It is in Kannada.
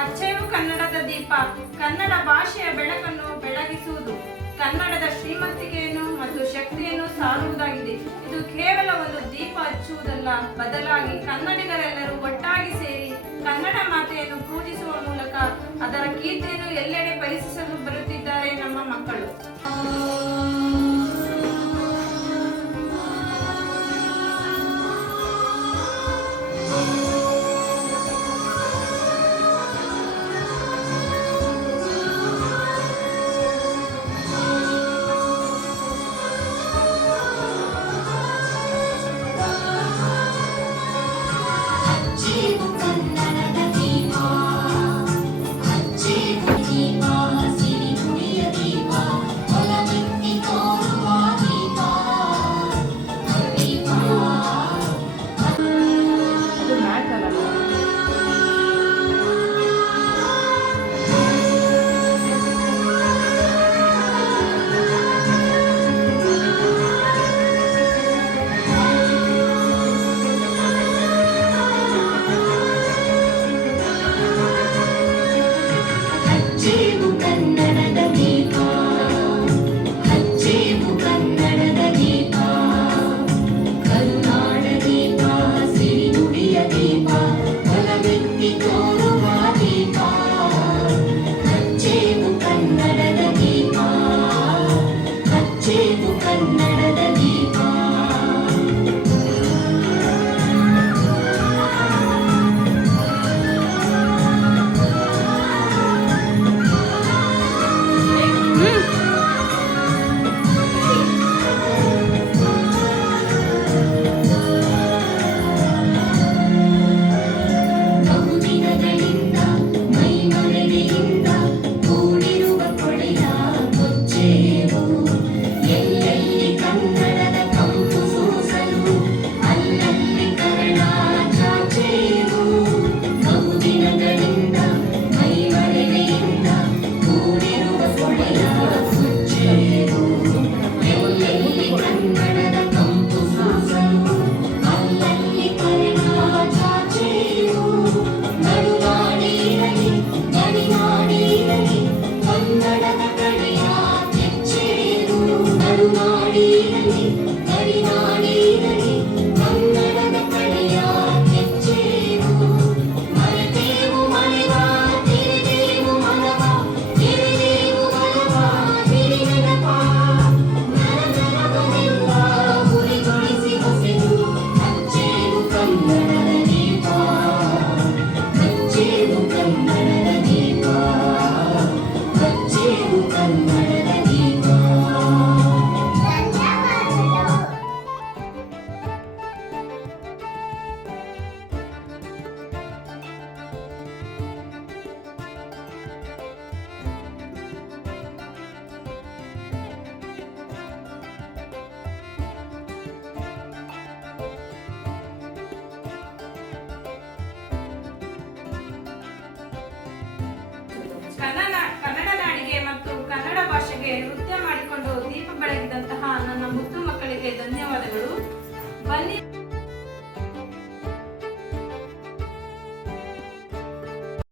ಅಚ್ಚೇವು ಕನ್ನಡದ ದೀಪ ಕನ್ನಡ ಭಾಷೆಯ ಬೆಳಕನ್ನು ಬೆಳಗಿಸುವುದು, ಕನ್ನಡದ ಶ್ರೀಮಂತಿಕೆಯನ್ನು ಮತ್ತು ಶಕ್ತಿಯನ್ನು ಸಾರುವುದಾಗಿದೆ. ಇದು ಕೇವಲ ಒಂದು ದೀಪ ಹಚ್ಚುವುದಲ್ಲ, ಬದಲಾಗಿ ಕನ್ನಡಿಗರೆಲ್ಲರೂ ಒಟ್ಟಾಗಿ ಸೇರಿ ಕನ್ನಡ ಮಾತೆಯನ್ನು ಪೂಜಿಸುವ ಮೂಲಕ ಅದರ ಕೀರ್ತಿಯನ್ನು ಎಲ್ಲೆಡೆ ಪರಿಸಿಸಲು ಬರುತ್ತಿದ್ದಾರೆ ನಮ್ಮ ಮಕ್ಕಳು. ಕನ್ನಡ ನಾಡಿಗೆ ಮತ್ತು ಕನ್ನಡ ಭಾಷೆಗೆ ನೃತ್ಯ ಮಾಡಿಕೊಂಡು ದೀಪ ಬೆಳಗಿದಂತಹ ನನ್ನ ಮುದ್ದು ಮಕ್ಕಳಿಗೆ ಧನ್ಯವಾದಗಳು. ಬನ್ನಿ.